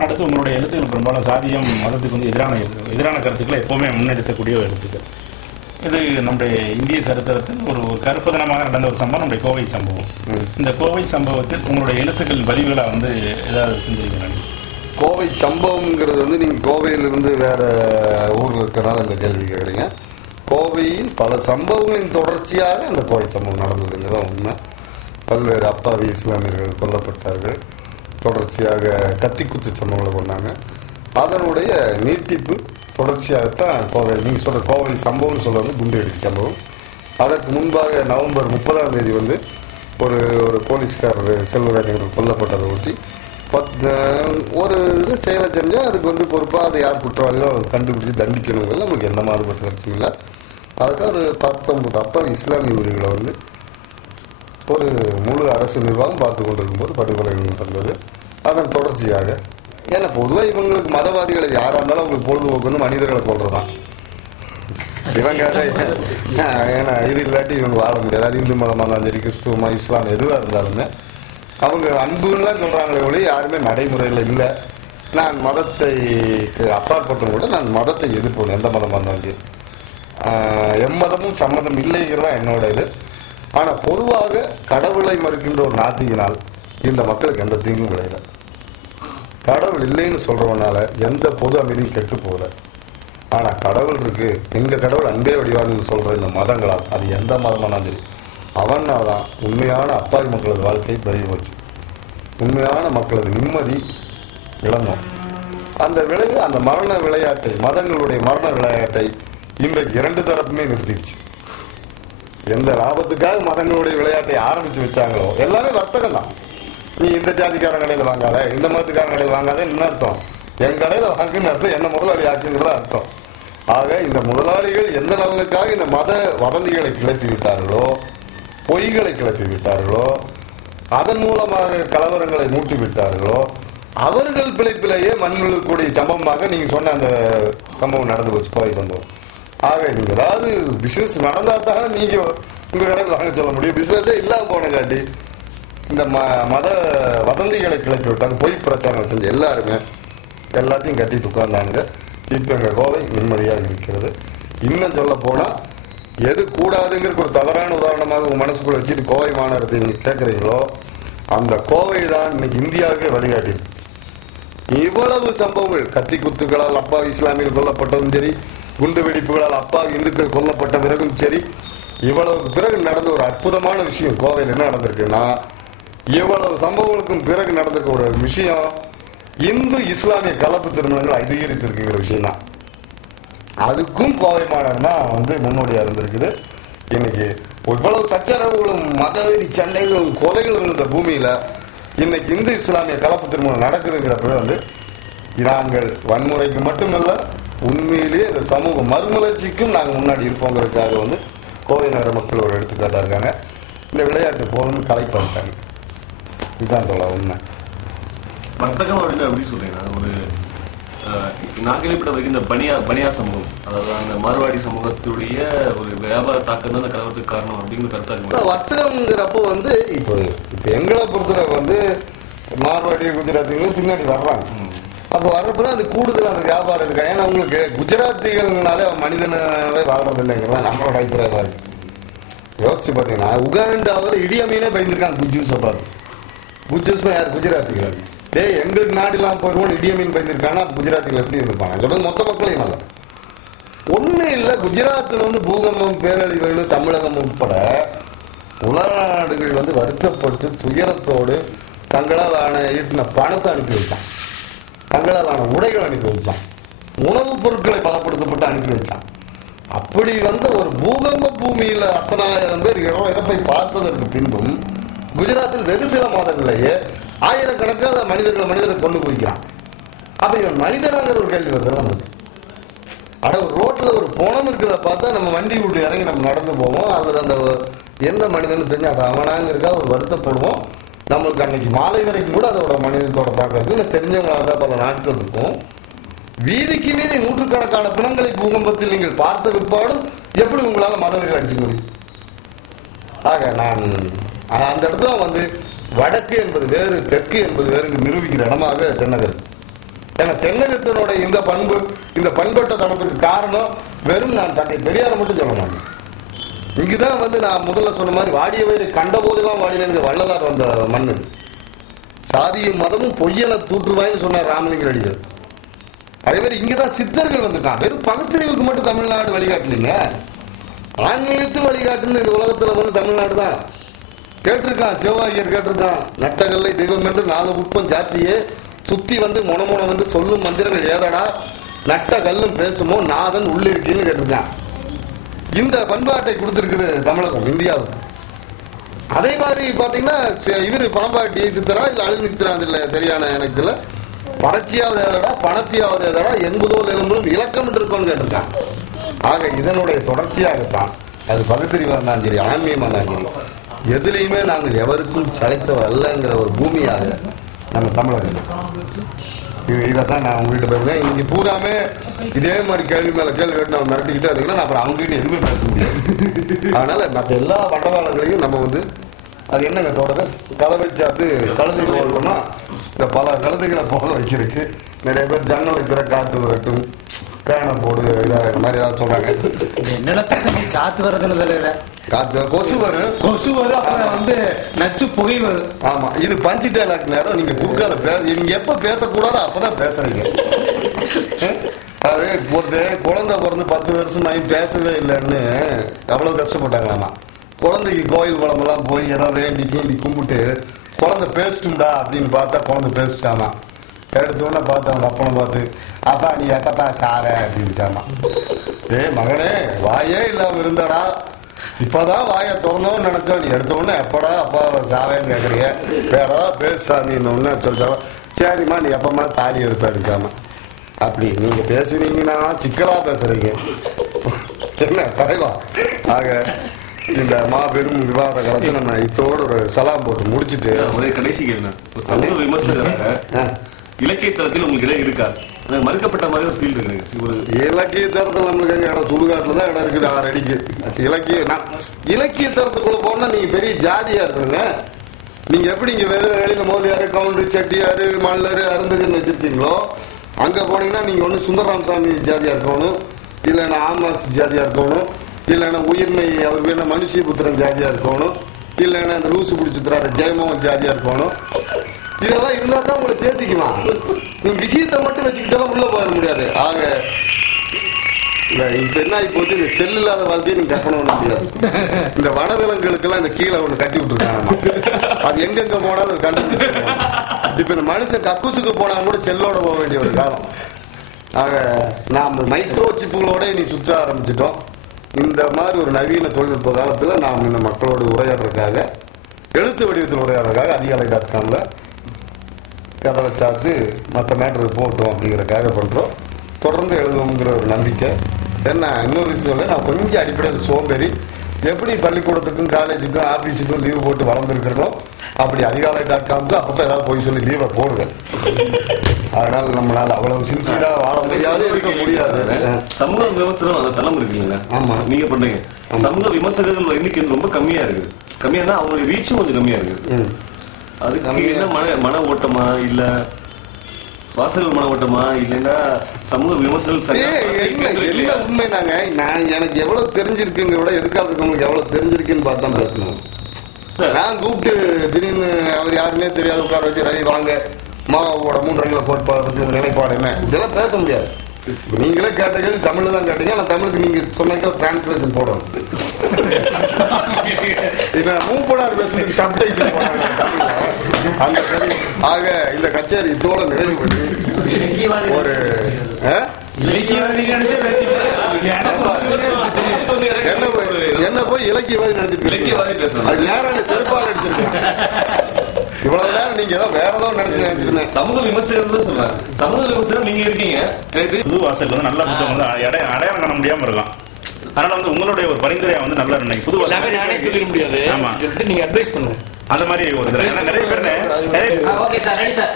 அடுத்து உங்களுடைய எழுத்துக்கள் பெரும்பாலும் சாதியம் மதத்துக்கு வந்து எதிரான எதிரான கருத்துக்களை எப்பவுமே முன்னெடுக்கக்கூடிய ஒரு எழுத்துக்கள் இது நம்முடைய இந்திய சரித்திரத்தில் ஒரு ஒரு கருப்பதனமாக நடந்த ஒரு சம்பவம் நம்முடைய கோவை சம்பவம். இந்த கோவை சம்பவத்தில் உங்களுடைய எழுத்துக்கள் பதிவுகளை வந்து ஏதாவது நீங்க? கோவை சம்பவம்ங்கிறது வந்து நீங்க கோவையிலிருந்து வேற ஊர்ல இருக்கிறனால இந்த கேள்வி கேட்குறீங்க கோவையில் பல சம்பவங்களின் தொடர்ச்சியாக அந்த கோவை சம்பவம் நடந்ததுங்கிறதான் உண்மை. பல்வேறு அப்பாவி இஸ்லாமியர்கள் கொல்லப்பட்டார்கள். தொடர்ச்சியாக கத்திக்குத்து சம்பவங்களை கொண்டாங்க. அதனுடைய நீட்டிப்பு தொடர்ச்சியாகத்தான் கோவை நீங்கள் சொல்கிற கோவை சம்பவம்னு சொல்கிறது குண்டு வெடிப்பு சம்பவம். அதற்கு முன்பாக நவம்பர் முப்பதாம் தேதி வந்து ஒரு ஒரு போலீஸ்காரர் செல்வராஜன் கொல்லப்பட்டதை ஒட்டி பத் ஒரு இது செயலை செஞ்சால் அதுக்கு வந்து பொறுப்பாக அதை யார் குற்றவாளிகளோ அதை தண்டிக்கணுங்கிறது நமக்கு எந்த மாறுபட்ட கருத்தும் இல்லை. அதுக்காக ஒரு பத்தொன்பது அப்போ இஸ்லாமிய உரிமைகளை வந்து ஒரு முழு அரசு நிர்வாகம் பார்த்து கொண்டிருக்கும்போது படுகொலை நடந்தது. அதன் தொடர்ச்சியாக ஏன்னா பொதுவாக இவங்களுக்கு மதவாதிகளை யாராக இருந்தாலும் அவங்களுக்கு பொழுதுபோக்கு வந்து மனிதர்களை கொள்றதுதான் இவங்க ஏன்னா இது இல்லாட்டி இவங்க வாழ முடியாது. அது இந்து மதமாக இருந்தாலும் சரி கிறிஸ்துவமா இஸ்லாம் எதுவாக இருந்தாலுமே அவங்க அன்புலாம் சொல்றாங்களே ஒழிய யாருமே நடைமுறையில் இல்லை. நான் மதத்தை அப்பாற்பட்டும் கூட நான் மதத்தை எதிர்ப்பேன் எந்த மதமாக இருந்தாலும் சரி. எம்மதமும் சம்மதம் இல்லைங்கிறதா என்னோட இது. ஆனால் பொதுவாக கடவுளை மறுக்கின்ற ஒரு நாத்தியினால் இந்த மக்களுக்கு எந்த தீங்கும் விளையல கடவுள் இல்லைன்னு சொல்றவனால எந்த பொது அமைதியும் கெட்டு போகல. ஆனா கடவுள் இருக்கு. எங்க கடவுள் அன்பே வடிவான்னு சொல்கிற இந்த மதங்களால் அது எந்த மதமானாலும் சரி அவனால் தான் உண்மையான அப்பாவி மக்களது வாழ்க்கை பறி போச்சு. உண்மையான மக்களது நிம்மதி இழந்தோம் அந்த விளைவு அந்த மரண விளையாட்டை மதங்களுடைய மரண விளையாட்டை இன்றைக்கு இரண்டு தரப்புமே நிறுத்திடுச்சு. எந்த லாபத்துக்காக மதங்களுடைய விளையாட்டை ஆரம்பிச்சு வச்சாங்களோ எல்லாமே வர்த்தகம் தான் நீ இந்த ஜாதிக்காரன் கடையில் வாங்காத இந்த மதத்துக்காரன் கடையில் வாங்காத என்ன அர்த்தம்? என் கடையில் வாங்குன்னு அர்த்தம் என்ன முதலாளி ஆச்சுங்கிறத அர்த்தம். ஆக இந்த முதலாளிகள் எந்த நலனுக்காக இந்த மத வதந்திகளை கிளப்பி விட்டார்களோ பொய்களை கிளப்பி விட்டார்களோ அதன் மூலமாக கலவரங்களை மூட்டி விட்டார்களோ அவர்கள் பிழைப்பிலேயே மண் சம்பவமாக நீங்க சொன்ன அந்த சம்பவம் நடந்து போச்சு கோவை சம்பவம். ஆக நீங்க ஏதாவது பிசினஸ் நடந்தா தானே நீங்க உங்க கடன் வாங்க சொல்ல முடியும். பிசினஸே இல்லாம போனங்காட்டி இந்த ம மத வதந்திகளை கிளப்பி விட்டாங்க பொய் பிரச்சாரம் செஞ்சு எல்லாருமே எல்லாத்தையும் கட்டிட்டு உட்கார்ந்தாங்க இப்போ எங்க கோவை நிம்மதியாக இருக்கிறது. இன்னும் சொல்ல போனா எது கூடாதுங்கிற ஒரு தவறான உதாரணமாக உங்க மனசுக்குள்ள வச்சுட்டு கோவை மாநகரத்தை நீங்க கேட்குறீங்களோ அந்த கோவை தான் இன்னைக்கு இந்தியாவுக்கே வழிகாட்டி இவ்வளவு சம்பவங்கள் கத்தி குத்துக்களால் அப்பா இஸ்லாமியில் கொல்லப்பட்டதும் சரி குண்டு வெடிப்புகளால் அப்பா இந்துக்கள் கொல்லப்பட்ட பிறகும் சரி இவ்வளவுக்கு பிறகு நடந்த ஒரு அற்புதமான விஷயம் கோவையில் என்ன நடந்திருக்குன்னா இவ்வளவு சம்பவங்களுக்கும் பிறகு நடந்திருக்க ஒரு விஷயம் இந்து இஸ்லாமிய கலப்பு திருமணங்கள் அதிகரித்திருக்குங்கிற விஷயம் தான் அதுக்கும் கோவை மாநகரம் தான் வந்து முன்னோடியா இருந்திருக்குது. இன்னைக்கு இவ்வளவு சச்சரவுகளும் மதவெறி சண்டைகளும் கொலைகளும் இருந்த பூமியில இன்னைக்கு இந்து இஸ்லாமிய கலப்பு திருமணம் நடக்குதுங்கிறப்ப வந்து நாங்கள் வன்முறைக்கு மட்டுமல்ல உண்மையிலேயே இந்த சமூக மறுமலர்ச்சிக்கும் நாங்கள் முன்னாடி இருப்போங்கிறதுக்காக வந்து கோவை நகர மக்கள் ஒரு எடுத்துக்காட்டா இருக்காங்க. இந்த விளையாட்டு போகணும்னு கலை பண்ணிட்டாங்க. இதுதான் சொல்ல உண்மை. வர்த்தகம் அப்படின்னு எப்படி சொல்றீங்கன்னா ஒரு நான் கேள்விப்பட்ட வரைக்கும் இந்த பனியா பனியா சமூகம் அதாவது அந்த மார்வாடி சமூகத்துடைய ஒரு வியாபார தாக்கம் தான் அந்த கலவரத்துக்கு காரணம் அப்படிங்கிற கருத்தா இல்ல, இருக்கு வர்த்தகம்ங்கிறப்போ வந்து இப்போ இப்போ எங்களை பொறுத்தவரை வந்து மார்வாடி குஜராத்திகளும் பின்னாடி வர்றாங்க. அப்போ வர்றப்பதான் அது கூடுதல் அந்த வியாபாரம் இருக்கு. ஏன்னா உங்களுக்கு குஜராத்திகள்னாலே அவன் மனிதனாவே வாழ்றது இல்லைங்கிறதா நம்மளோட அபிப்பிராயமா இருக்கு யோசிச்சு பார்த்தீங்கன்னா உகாண்டாவில் இடியமீனே பயந்துருக்காங்க குஜூஸை பார்த்து. குஜூஸ்னா யார்? குஜராத்திகள். டேய் எங்களுக்கு நாடுலாம் போயிருவோம் இடியமீன் பயந்துருக்காங்கன்னா குஜராத்திகள் எப்படி இருப்பாங்க சொல்றது மொத்த மக்களையும் நல்லா ஒன்றும் இல்லை குஜராத்தில் வந்து பூகம்பம் பேரழிவுகள் தமிழகம் உட்பட உலக நாடுகள் வந்து வருத்தப்பட்டு துயரத்தோடு தங்களால் ஆன ஈட்டின பணத்தை அனுப்பி வச்சான் தங்களாலான உடைகள் அனுப்பி வச்சான். உணவுப் பொருட்களை பதப்படுத்தப்பட்டு அனுப்பி வச்சான். அப்படி வந்த ஒரு பூகம்ப பூமியில அத்தனாயிரம் பேர் இடம் இறப்பை பார்த்ததற்கு பின்பும் குஜராத்தில் வெகு சில மாதங்களிலேயே ஆயிரக்கணக்கான மனிதர்கள் மனிதரை கொண்டு போய்க்கிறான். அப்ப இவன் மனிதனாங்கிற ஒரு கேள்வி வருது நமக்கு. அட ஒரு ரோட்டில் ஒரு பணம் இருக்கிறத பார்த்தா நம்ம வண்டி விட்டு இறங்கி நம்ம நடந்து போவோம். அதுல அந்த எந்த மனிதனும் தெரிஞ்சு அது அவனாங்கிறக்கா ஒரு வருத்தப்படுவோம். நம்மளுக்கு அன்னைக்கு மாலை வரைக்கும் கூட அதோட மனிதத்தோட பார்க்கறதுக்கு தெரிஞ்சவங்களாக தான் பல நாட்கள் இருக்கும். வீதிக்கு மீறி நூற்றுக்கணக்கான பிணங்களை பூகம்பத்தில் நீங்கள் பார்த்த விற்பாடும் எப்படி உங்களால மனதில் அடிச்சு முடியும்? ஆக நான் ஆனா அந்த இடத்துல வந்து வடக்கு என்பது வேறு தெற்கு என்பது வேறு நிரூபிக்கிற இடமாக தென்னகர். ஏன்னா தென்னகத்தினுடைய இந்த பண்பு இந்த பண்பட்ட தடத்துக்கு காரணம் வெறும் நான் தன்னை பெரியாரை மட்டும் சொல்ல மாட்டேன். இங்குதான் வந்து நான் முதல்ல சொன்ன மாதிரி வாடிய வயிறு கண்ட போதெல்லாம் வாடினது வள்ளலார் வந்த மண்ணு சாதியும் மதமும் பொய்யனை தூற்றுவாயின்னு சொன்னார் ராமலிங்க அடிகள். அதே மாதிரி இங்கதான் சித்தர்கள் வந்துட்டான். வெறும் பகுத்தறிவுக்கு மட்டும் தமிழ்நாடு வழிகாட்டலைங்க ஆன்மீகத்து வழிகாட்டுன்னு இந்த உலகத்துல வந்து தமிழ்நாடு தான். கேட்டிருக்கான் சிவவாகியர் கேட்டிருக்கான். நட்டகல்லை தெய்வம் என்று நாலு உட்பம் ஜாத்தியே சுத்தி வந்து மொனமொன வந்து சொல்லும் மந்திரங்கள் ஏதடா? நட்ட கல்லும் பேசுமோ நாதன் உள்ளிருக்கீன்னு கேட்டிருக்கான். இந்த பண்பாட்டை கொடுத்திருக்குது தமிழகம் இந்தியாவுக்கு அதே மாதிரி பாத்தீங்கன்னா இவரு பணம்பாட்டி சித்தரா இல்ல அழுகு சித்தரா இல்ல சரியான எனக்கு இல்ல பணச்சியாவது ஏதடா பணத்தியாவது ஏதடா எண்பதோல் எலும்பும் இலக்கம் இருக்கும்னு கேட்டிருக்கான் ஆக இதனுடைய தொடர்ச்சியாகத்தான் அது பகுத்தறிவா இருந்தாலும் சரி ஆன்மீகமா இருந்தாலும் சரி எதுலையுமே நாங்கள் எவருக்கும் சளைத்தவர் அல்லங்கிற ஒரு பூமியாக நம்ம தமிழர்கள் இது தான் நான் உங்கள்கிட்ட பேசுறேன். இங்கே பூராமே இதே மாதிரி கேள்வி மேல கேள்வி கேட்டு நம்ம மிரட்டிக்கிட்டே இருந்தீங்கன்னா அப்புறம் அவங்க கிட்ட எதுவுமே பேச முடியாது. அதனால மற்ற எல்லா பண்டவாளங்களையும் நம்ம வந்து அது என்னங்க தோட்டத்தை கலவை சாத்து கழுதை போடணும்னா இந்த பல கழுதைகளை போட வைக்கிறதுக்கு நிறைய பேர் ஜன்னல் இருக்கிற காட்டு வரட்டும் பேனை போடு இதா இந்த மாதிரி ஏதாவது சொல்றாங்க. நிலத்துக்கு காத்து வரதுல தலையில காத்து கொசு வரும் கொசு வரும் அப்புறம் வந்து நச்சு புகை வரும் ஆமா. இது பஞ்சு டைலாக் நேரம். நீங்க குறுக்கால பேச நீங்க எப்ப பேசக்கூடாதோ அப்பதான் பேசுறீங்க. அது ஒரு குழந்தை பிறந்து பத்து வருஷம் ஆகி பேசவே இல்லைன்னு அவ்வளவு கஷ்டப்பட்டாங்களாமா? குழந்தைக்கு கோயில் குளமெல்லாம் போய் எதாவது வேண்டி கேண்டி கும்பிட்டு குழந்தை பேசிட்டும்டா அப்படின்னு பார்த்தா குழந்தை பேசிட்டாமா? எடுத்த உடனே பார்த்து அவங்க அப்பனை பார்த்து அப்பா நீ எப்பப்பா சார அப்படின்ச்சாமா ஏய் மகனே வாயே இல்லாம இருந்தாடா. இப்பதான் வாயை திறந்தோம்னு நினைச்சோம். நீ எடுத்த உடனே எப்படா அப்பா சாவேன்னு கேட்குறீங்க வேற ஏதாவது பேசாமின்னு ஒண்ணு சொல்லிச்சாமா சரிம்மா நீ எப்பமா தாலி இருப்ப அடிச்சாமா அப்படி நீங்க பேசுனீங்கன்னா சிக்கலா பேசுறீங்க. என்ன தலைவா? ஆக இந்த மாபெரும் விவாத காலத்தை நம்ம இத்தோடு ஒரு சலாம் போட்டு முடிச்சிட்டு ஒரே கடைசி கேள்வி சமூக விமர்சகராக இலக்கிய தளத்தில் உங்களுக்கு இடம் இருக்கா? மறுக்கப்பட்ட மாதிரி ஒரு ஃபீல் இருக்கு. ஒரு இலக்கிய தரத்துல நம்மளுக்கு இடம்? சுடுகாட்டுல தான் இடம் இருக்குது ஆறு அடிக்கு. இலக்கிய நான் இலக்கிய தரத்துக்குள்ள போனா நீங்க பெரிய ஜாதியா இருப்பீங்க நீங்க எப்படி இங்க வேற வெளியில மோதியாரு கவுண்டர் செட்டியாரு மல்லரு அருந்ததின்னு வச்சிருக்கீங்களோ அங்க போனீங்கன்னா நீங்க ஒண்ணு சுந்தரராமசாமி ஜாதியா இருக்கணும் இல்லைன்னா ஆமாஸ் ஜாதியா இருக்கணும் இல்லைன்னா உயிர்மை அவர் வேணா மனுஷியபுத்திரன் ஜாதியா இருக்கணும் இல்லைன்னா இந்த லூசு பிடிச்சுத்துறாரு ஜெயமோகன் ஜாதியா இருக்கணும். இதெல்லாம் இருந்தா தான் உங்களை சேர்த்திக்கலாம் நீங்க விஷயத்தை மட்டும் வச்சுக்கிட்டாலும் உள்ள போயிட முடியாது. ஆக இல்ல, இப்ப என்ன ஆகி போச்சு? இந்த செல் இல்லாத வாழ்க்கையை நீங்க கற்பனை பண்ண முடியாது. இந்த வனவிலங்குகளுக்கு எல்லாம் இந்த கீழே ஒண்ணு கட்டி விட்டுருக்காங்க அது எங்கெங்க போனாலும் அது கண்டுபிடிச்சு இப்ப இந்த மனுஷன் கக்கூசுக்கு போனா கூட செல்லோட போக வேண்டிய ஒரு காலம். ஆக நாம் மைக்ரோ சிப்புகளோட நீ சுற்ற ஆரம்பிச்சிட்டோம். இந்த மாதிரி ஒரு நவீன தொழில்நுட்ப காலத்துல நாம் இந்த மக்களோடு உரையாடுறதுக்காக எழுத்து வடிவத்தில் உரையாடுறதுக்காக அதிகாலை டாட் காம்ல கதவை சாத்து மற்ற மேட்ரு போட்டோம் அப்படிங்கிறக்காக பண்றோம். தொடர்ந்து எழுதுவோங்கிற ஒரு நம்பிக்கை. ஏன்னா இன்னொரு விஷயம் நான் கொஞ்சம் அடிப்படையில் சோம்பேறி. எப்படி பள்ளிக்கூடத்துக்கும் காலேஜுக்கும் ஆபீஸுக்கும் லீவ் போட்டு வளர்ந்துருக்கிறனோ அப்படி அதிகாலை டாட் காம்க்கு அப்பப்போ ஏதாவது போய் சொல்லி லீவை போடுவேன். அதனால நம்மளால அவ்வளவு சின்சியரா வாழ முடியாது இருக்க முடியாது. சமூக விமர்சனம் அந்த தளம் இருக்கு இல்லைங்க? ஆமா. நீங்க பண்றீங்க. சமூக விமர்சகர்கள் எண்ணிக்கை ரொம்ப கம்மியா இருக்கு. கம்மியானா அவங்களுடைய ரீச்சும் கொஞ்சம் கம்மியா இருக்கு. ம். அதுக்கு கம்மியா- என்ன மன மன ஓட்டமா இல்ல சுவாசங்கள் மன ஓட்டமா இல்லைன்னா சமூக விமர்சனம் என்ன உண்மைனாங்க? நான் எனக்கு எவ்வளவு தெரிஞ்சிருக்குங்க விட எதுக்காக இருக்கவங்களுக்கு எவ்வளவு தெரிஞ்சிருக்குன்னு பார்த்து பேசணும். நான் கூப்பிட்டு திடீர்னு அவர் யாருமே தெரியாது உட்கார வச்சு ரவி வாங்க மாவோட மூன்றரைல கோட்பாடு உங்க நிலைப்பாடு என்ன? இதெல்லாம் பேச முடியாது. நீங்களே கேட்ட கேள்வி தமிழ்ல தான் கேட்டீங்க. ஆனா தமிழுக்கு நீங்க சொன்னாக்க டிரான்ஸ்லேஷன் போடணும். இப்ப மூப்பனார் பேசுறதுக்கு சப்டைட்டில். அந்த ஆக இந்த கச்சேரி இதோட நிறைவு பெற்று ஒரு? என்ன என்ன போய் இலக்கியவாதி. அது நேரம் செருப்பாக அடிச்சிருக்கேன் இவ்வளவு நேரம் நீங்க ஏதோ வேற ஏதோ நினைச்சு நினைச்சிருந்தேன். சமூக தான் சொல்றேன் சமூக விமர்சனம் நீங்க இருக்கீங்க. புது வாசல் வந்து நல்ல புத்தகம் வந்து அடைய- அடையாளம் காண முடியாம இருக்கலாம் அதனால வந்து உங்களுடைய ஒரு பரிந்துரையா வந்து நல்ல இன்னைக்கு புது எல்லாமே நானே சொல்லிட முடியாது. ஆமா. சொல்லிட்டு நீங்க அட்வைஸ் பண்ணுங்க. அந்த மாதிரி ஒரு நிறைய பேர் நிறைய ஓகே சார் ரெடி சார்